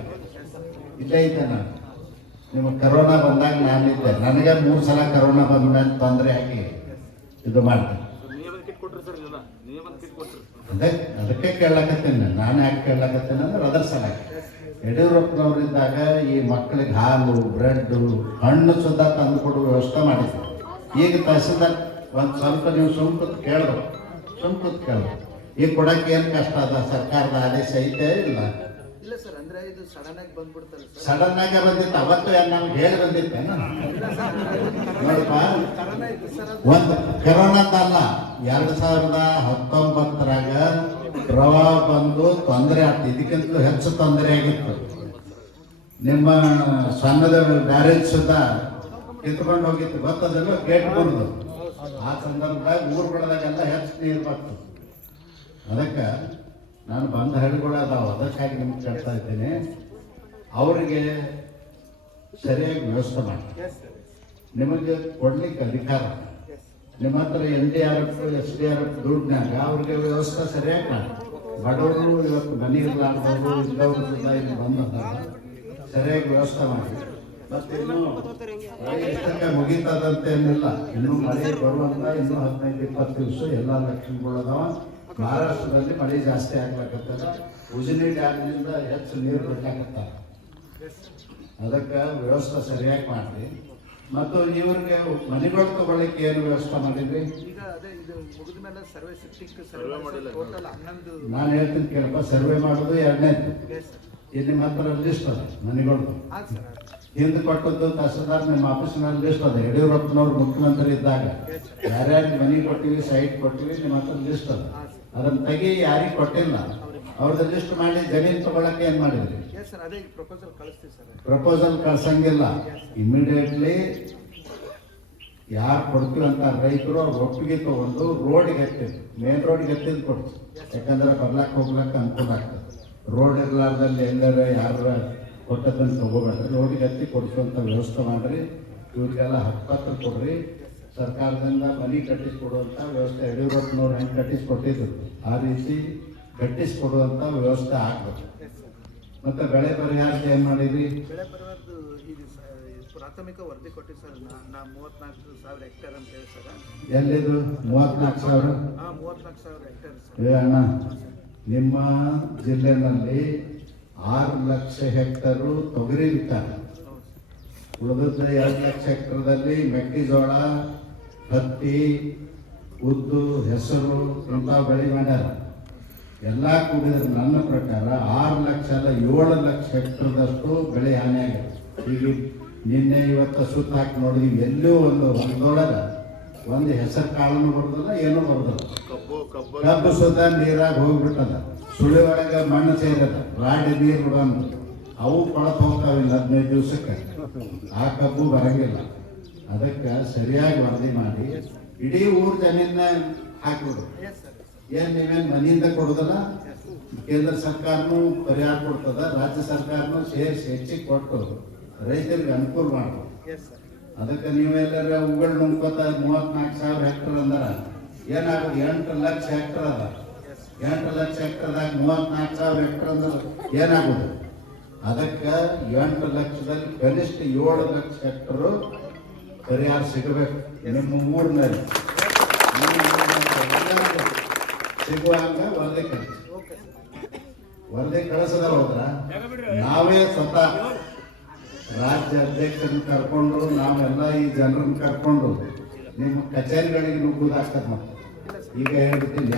ಇದ್ದಾಗ ಇಲ್ಲೇ ಇದ್ದೆ ನಾನು. ನಿಮಗೆ ಕರೋನಾ ಬಂದಾಗ ನಾನಿದ್ದೆ. ನನಗೆ 3 ಸಲ ಕರೋನಾ ಬಂದ ಮೇಲೆ ತೊಂದರೆ ಆಗಿ ಇದು ಮಾಡ್ದೆ. ಅದಕ್ಕೆ ಕೇಳಕತ್ತೀನಿ. ನಾನು ಯಾಕೆ ಕೇಳಕತ್ತೀನಿ ಅಂದ್ರೆ ಅದರ ಸಲ ಯಡಿಯೂರಪ್ಪನವರಿದ್ದಾಗ ಈ ಮಕ್ಕಳಿಗೆ ಹಾಲು, ಬ್ರೆಡ್ಡು, ಹಣ್ಣು ಸುದ್ದ ತಂದು ಕೊಡುವ ವ್ಯವಸ್ಥೆ ಮಾಡಿದ್ರು. ಈಗ ತಹಸೀಲ್ದಾರ್ ಒಂದು ಸ್ವಲ್ಪ ನೀವು ಸುಮ್ಕುತ್ ಕೇಳಿದ್ರು, ಈಗ ಕೊಡಕ್ಕೆ ಏನು ಕಷ್ಟ ಅದ? ಸರ್ಕಾರದ ಆದೇಶ ಐತೆ ಇಲ್ಲ? ಇಲ್ಲ ಸರ್, ಅಂದ್ರೆ ಇದು ಸಡನ್ ಆಗಿ ಬಂದ್ಬಿಡ್ತಾರೆ. ಸಡನ್ ಆಗಿ ಬಂದಿತ್ತು. ಅವತ್ತು ನಮ್ಗೆ ಹೇಳಿ ಬಂದಿತ್ತೆ ನೋಡಪ್ಪ. ಒಂದು ಕರೋನಾದಲ್ಲ, 2019ರಾಗ ಪ್ರವಾಹ ಬಂದು ತೊಂದರೆ ಆಗ್ತದೆ. ಇದಕ್ಕಿಂತಲೂ ಹೆಚ್ಚು ತೊಂದರೆ ಆಗಿತ್ತು. ನಿಮ್ಮ ಸಣ್ಣದ ಬ್ಯಾರೇಜ್ ಸುದ್ದ ಕಿತ್ಕೊಂಡು ಹೋಗಿತ್ತು, ಗೊತ್ತದಲ್ಲ, ಗೇಟ್ ಬಂದು. ಆ ಸಂದರ್ಭದಾಗ ಊರುಗಳದಾಗೆಲ್ಲ ಹೆಚ್ಚು ನೀರು ಬಂತು. ಅದಕ್ಕೆ ನಾನು ಬಂದ ಹಳ್ಳಿಗಳು ಅದಾವ, ಅದಕ್ಕಾಗಿ ನಿಮ್ಗೆ ಕೇಳ್ತಾ ಇದ್ದೀನಿ, ಅವರಿಗೆ ಸರಿಯಾಗಿ ವ್ಯವಸ್ಥೆ ಮಾಡಿ. ನಿಮಗೆ ಕೊಡ್ಲಿಕ್ಕೆ ಅಧಿಕಾರ, ನಿಮ್ಮ ಹತ್ರ NDRF SDRF ದುಡ್ಡಿನಾಗ ಅವ್ರಿಗೆ ವ್ಯವಸ್ಥೆ ಸರಿಯಾಗಿ ಮಾಡಿ. ಬಡವರು ಇವತ್ತು ಮನೆ ಇರಲಾರ್ದವರು ಇದ್ದವರು ಸುದ್ದ ಇಲ್ಲಿ ಬಂದ ಸರಿಯಾಗಿ ವ್ಯವಸ್ಥೆ ಮಾಡಿ. ಮತ್ತೆ ಇನ್ನು ಎಷ್ಟಕ್ಕೆ ಮುಗೀತದಂತೇನಿಲ್ಲ, ಇನ್ನೂ ಮಳೆ ಬರುವಂತ ಇನ್ನೂ 15-20 ದಿವಸ ಎಲ್ಲ ಲಕ್ಷಣಗಳದಾವ. ಮಹಾರಾಷ್ಟ್ರದಲ್ಲಿ ಮಳೆ ಜಾಸ್ತಿ ಆಗ್ಲಾಕತ್ತದ. ಉಜಿನಿ ಡ್ಯಾಮ್ನಿಂದ ಹೆಚ್ಚು ನೀರು ಬಿಡ್ಲಾಕತ್ತಾರ. ಅದಕ್ಕೆ ವ್ಯವಸ್ಥೆ ಸರಿಯಾಗಿ ಮಾಡಿರಿ. ಮತ್ತು ಇವ್ರಿಗೆ ಮನೆಗಳು ತಗೊಳ್ಳಿಕ್ಕೆ ಏನು ವ್ಯವಸ್ಥೆ ಮಾಡಿದ್ರಿ? ಈಗ ಅದೇ ಇದು ಮುಗಿದ ಮೇಲೆ ಸರ್ವೆ ಸರ್ವೆ ಮಾಡಿಲ್ಲ. ಟೋಟಲ್ 11 ನಾನು ಹೇಳ್ತೀನಿ ಕೇಳಪ್ಪ. ಸರ್ವೆ ಮಾಡೋದು 2ನೇದು. ಇಲ್ಲಿ ನಿಮ್ಮ ಹತ್ರ ಲಿಸ್ಟ್ ಅದ ಮನೆಗಳು. ಹಿಂದೆ ಕೊಟ್ಟದ್ದು ತಹಸೀಲ್ದಾರ್ ನಿಮ್ಮ ಆಫೀಸ್ನಲ್ಲಿ ಲಿಸ್ಟ್ ಅದ. ಯಡಿಯೂರಪ್ಪನವ್ರು ಮುಖ್ಯಮಂತ್ರಿ ಇದ್ದಾಗ ಯಾರ್ಯಾರು ಮನೆ ಕೊಟ್ಟಿವಿ, ಸೈಟ್ ಕೊಟ್ಟಿವಿ, ನಿಮ್ಮ ಹತ್ರ ಲಿಸ್ಟ್ ಅದ. ಅದನ್ನ ತೆಗಿ, ಯಾರಿಗೆ ಕೊಟ್ಟಿಲ್ಲ ಅವ್ರದ್ದು ಲಿಸ್ಟ್ ಮಾಡಿ ಜಮೀನು ತಗೊಳಕ್ಕೆ ಏನು ಮಾಡಿದ್ರಿ? ಪ್ರಪೋಸಲ್ ಕಳ್ಸಂಗಿಲ್ಲ. ಇಮಿಡಿಯೇಟ್ಲಿ ಯಾರು ಕೊಡ್ತೀವಿ ಅಂತ ರೈತರು ಅವ್ರು ಒಪ್ಪಿಗೆ ತಗೊಂಡು ರೋಡಿಗೆ ಹತ್ತಿದ್ದು, ಮೇನ್ ರೋಡಿಗೆ ಹತ್ತಿದ್ದು ಕೊಡ್ತೀವಿ. ಯಾಕಂದ್ರೆ ಬರ್ಲಾಕ್ ಹೋಗ್ಲಕ್ಕೆ ಅನುಕೂಲ ಆಗ್ತದೆ. ರೋಡ್ ಇರ್ಲಾರ್ದಲ್ಲಿ ಎಲ್ಲರ ಯಾರ ಕೊಟ್ಟದನ್ನು ತಗೋಬೇಡ್ರಿ, ರೋಡಿಗೆ ಹತ್ತಿ ಕೊಡಿಸುವಂಥ ವ್ಯವಸ್ಥೆ ಮಾಡಿರಿ. ಇವ್ರಿಗೆಲ್ಲ ಹಕ್ಕುಪತ್ರ ಕೊಡ್ರಿ. ಸರ್ಕಾರದಿಂದ ಮನೆ ಕಟ್ಟಿಸ್ಕೊಡುವಂಥ ವ್ಯವಸ್ಥೆ ಯಡಿಯೂರಪ್ಪನವ್ರು ಹೆಂಗೆ ಕಟ್ಟಿಸ್ಕೊಟ್ಟಿದ್ರು ಆ ರೀತಿ ಕಟ್ಟಿಸ್ಕೊಡುವಂಥ ವ್ಯವಸ್ಥೆ ಆಗ್ಬೇಕು. ಮತ್ತೆ ಬೆಳೆ ಪರಿಹಾರಕ್ಕೆ ಏನು ಮಾಡಿದ್ರಿ? ಬೆಳೆ ಪರಿಹಾರದ್ದು ಈಗ ಪ್ರಾಥಮಿಕ ವರದಿ ಕೊಟ್ಟಿವಿ ಸರ್. ನಾ 34,000 ಹೆಕ್ಟೇರ್ ಅಂತ ಹೇಳಿ ಸರ್. ಎಲ್ಲಿದು 34,000? 34,000 hectare sir. ಅಣ್ಣ, ನಿಮ್ಮ ಜಿಲ್ಲೆನಲ್ಲಿ 6 ಲಕ್ಷ ಹೆಕ್ಟರು ತೊಗರಿ ಬಿತ್ತಾರೆ. ಉಳಿದ 2 ಲಕ್ಷ ಹೆಕ್ಟರ್ದಲ್ಲಿ ಮೆಕ್ಕೆಜೋಳ, ಹತ್ತಿ, ಉದ್ದು, ಹೆಸರು ಇಂಥ ಬೆಳೆ ಮಾಡ್ಯಾರ. ಎಲ್ಲ ಕೂಡಿದ್ರೆ ನನ್ನ ಪ್ರಕಾರ 6 ಲಕ್ಷ ಅಲ್ಲ 7 ಲಕ್ಷ ಹೆಕ್ಟರ್ದಷ್ಟು ಬೆಳೆ ಹಾನಿಯಾಗಿದೆ. ಈಗ ನಿನ್ನೆ ಇವತ್ತು ಸುತ್ತ ಹಾಕಿ ನೋಡಿದ್ವಿ, ಎಲ್ಲೂ ಒಂದೊಳಗೆ ಒಂದು ಹೆಸರು ಕಾಳನ್ನು ಬರೋದಿಲ್ಲ, ಏನೂ ಬರೋದಿಲ್ಲ. ಕಬ್ಬು ಸುತ್ತ ನೀರಾಗಿ ಹೋಗ್ಬಿಟ್ಟದ. ಸುಳಿ ಒಳಗೆ ಮಣ್ಣು ಸೇರದ, ರಾಡಿ ನೀರು ಬಂದು ಅವು ಕೊಳತು ಹೋಗ್ತಾವಿಲ್ಲ 15 ದಿವಸಕ್ಕೆ. ಆ ಕಬ್ಬು ಬರಂಗಿಲ್ಲ. ಅದಕ್ಕೆ ಸರಿಯಾಗಿ ವರದಿ ಮಾಡಿ ಇಡೀ ಊರು ಜಮೀನ ಹಾಕಿಬಿಡು. ಏನು ನೀವೇನು ಮನೆಯಿಂದ ಕೊಡೋದಲ್ಲ, ಕೇಂದ್ರ ಸರ್ಕಾರನೂ ಪರಿಹಾರ ಕೊಡ್ತದ, ರಾಜ್ಯ ಸರ್ಕಾರನೂ ಸೇರಿಸಿ ಹೆಚ್ಚಿಗೆ ಕೊಟ್ಟು ರೈತರಿಗೆ ಅನುಕೂಲ ಮಾಡ್ಬೋದು. ಅದಕ್ಕೆ ನೀವೆಲ್ಲರ ಅವುಗಳು ನುಂಗ್ಕೋತ 34,000 ಹೆಕ್ಟರ್ ಅಂದ್ರೆ ಏನಾಗೋದು? 8 ಲಕ್ಷ ಹೆಕ್ಟರ್ ಅದ. 8 ಲಕ್ಷ ಹೆಕ್ಟರ್ದಾಗ 34,000 ಹೆಕ್ಟರ್ ಅಂದ್ರೆ ಏನಾಗೋದು? ಅದಕ್ಕೆ 8 ಲಕ್ಷದಲ್ಲಿ ಕನಿಷ್ಠ 7 ಲಕ್ಷ ಹೆಕ್ಟರು ಪರಿಹಾರ ಸಿಗಬೇಕು. ನಿಮ್ಮ ಊರಿನಲ್ಲಿ ಸಿಗುವಂಗ ವರದಿ ಕಳಿಸದ ಹೋದ್ರ ನಾವೇ ಸ್ವತಃ ರಾಜ್ಯ ಅಧ್ಯಕ್ಷರನ್ನ ಕರ್ಕೊಂಡು ನಾವೆಲ್ಲ ಈ ಜನರನ್ನ ಕರ್ಕೊಂಡು ನಿಮ್ಮ ಕಚೇರಿಗಳಿಗೆ ನುಗ್ಗುದಾಗ್ತದೆ. ಮತ್ತೆ ಈಗ ಹೇಳ್ಬಿಟ್ಟಿಲ್ಲ,